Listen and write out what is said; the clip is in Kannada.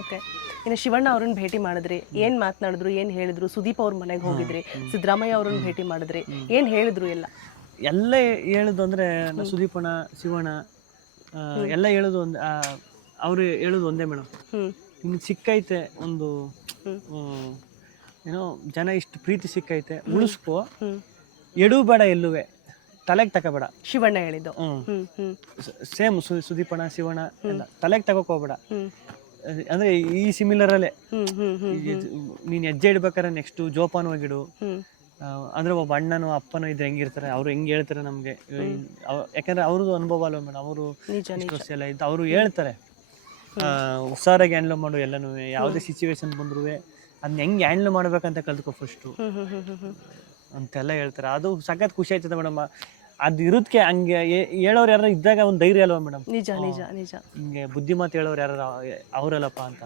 ಓಕೆ. ಇನ್ನು ಶಿವಣ್ಣ ಅವ್ರನ್ನ ಭೇಟಿ ಮಾಡಿದ್ರಿ, ಏನ್ ಮಾತನಾಡಿದ್ರು, ಏನ್ ಹೇಳಿದ್ರು? ಸುದೀಪ್ ಅವ್ರ ಮನೆಗೆ ಹೋಗಿದ್ರಿ, ಸಿದ್ದರಾಮಯ್ಯ ಅವ್ರನ್ನ ಭೇಟಿ ಮಾಡಿದ್ರಿ, ಏನ್ ಹೇಳಿದ್ರು ಎಲ್ಲ? ಎಲ್ಲ ಹೇಳೋದು ಅಂದರೆ ಸುದೀಪಣ್ಣ ಶಿವಣ್ಣ ಎಲ್ಲ ಹೇಳೋದು ಒಂದು ಅವರು ಹೇಳೋದು ಒಂದೇ ಮೇಡಮ್, ನಿಮ್ಗೆ ಸಿಕ್ಕೈತೆ ಒಂದು ಏನೋ ಜನ ಇಷ್ಟು ಪ್ರೀತಿ ಸಿಕ್ಕೈತೆ ಉಳಿಸ್ಕೋ, ಎಡು ಬೇಡ ಎಲ್ಲುವೆ ತಲೆಗೆ ತಗೋಬೇಡ. ಶಿವಣ್ಣ ಹೇಳಿದ್ದು. ಸೇಮ್ ಸುದೀಪಣ್ಣ ಶಿವಣ್ಣ ಎಲ್ಲ ತಲೆಗೆ ತಗೋಕ್ ಹೋಗ್ಬೇಡ. ಅಂದ್ರೆ ಈ ಸಿಮಿಲರಲ್ಲೇ ನೀನ್ ಹೆಜ್ಜೆ ಇಡ್ಬೇಕಾದ್ರೆ ನೆಕ್ಸ್ಟ್ ಜೋಪಾನವಾಗಿಡು. ಅಂದ್ರೆ ಒಬ್ಬ ಅಣ್ಣನೋ ಅಪ್ಪನೋ ಇದ್ರೆ ಹೆಂಗಿರ್ತಾರೆ, ಅವ್ರು ಹೆಂಗ್ ಹೇಳ್ತಾರೆ ನಮ್ಗೆ, ಯಾಕಂದ್ರೆ ಅವ್ರದ್ದು ಅನುಭವ ಅಲ್ವ ಮೇಡಮ್, ಅವರು ಇಷ್ಟು ವರ್ಷ ಎಲ್ಲ ಇದ್ದು ಅವರು ಹೇಳ್ತಾರೆ ಹುಷಾರಾಗಿ ಹ್ಯಾಂಡ್ಲ್ ಮಾಡು ಎಲ್ಲನೂ, ಯಾವುದೇ ಸಿಚುವೇಶನ್ ಬಂದ್ರು ಅದನ್ನ ಹೆಂಗ್ ಹ್ಯಾಂಡ್ಲ್ ಮಾಡ್ಬೇಕಂತ ಕಲ್ತ್ಕೊ ಫಸ್ಟು ಅಂತೆಲ್ಲ ಹೇಳ್ತಾರೆ. ಅದು ಸಖತ್ ಖುಷಿ ಆಯ್ತದೆ ಮೇಡಮ್. ಅದು ಇರೋದಕ್ಕೆ ಹಂಗೆ ಹೇಳೋರು ಯಾರು ಇದ್ದಾಗ ಒಂದು ಧೈರ್ಯ ಅಲ್ವಾ ಮೇಡಮ್. ನಿಜ ನಿಜ ನಿಜ. ಹಿಂಗೆ ಬುದ್ಧಿ ಮಾತು ಹೇಳೋರು ಯಾರು ಅವರಲ್ಲಪ್ಪ ಅಂತ.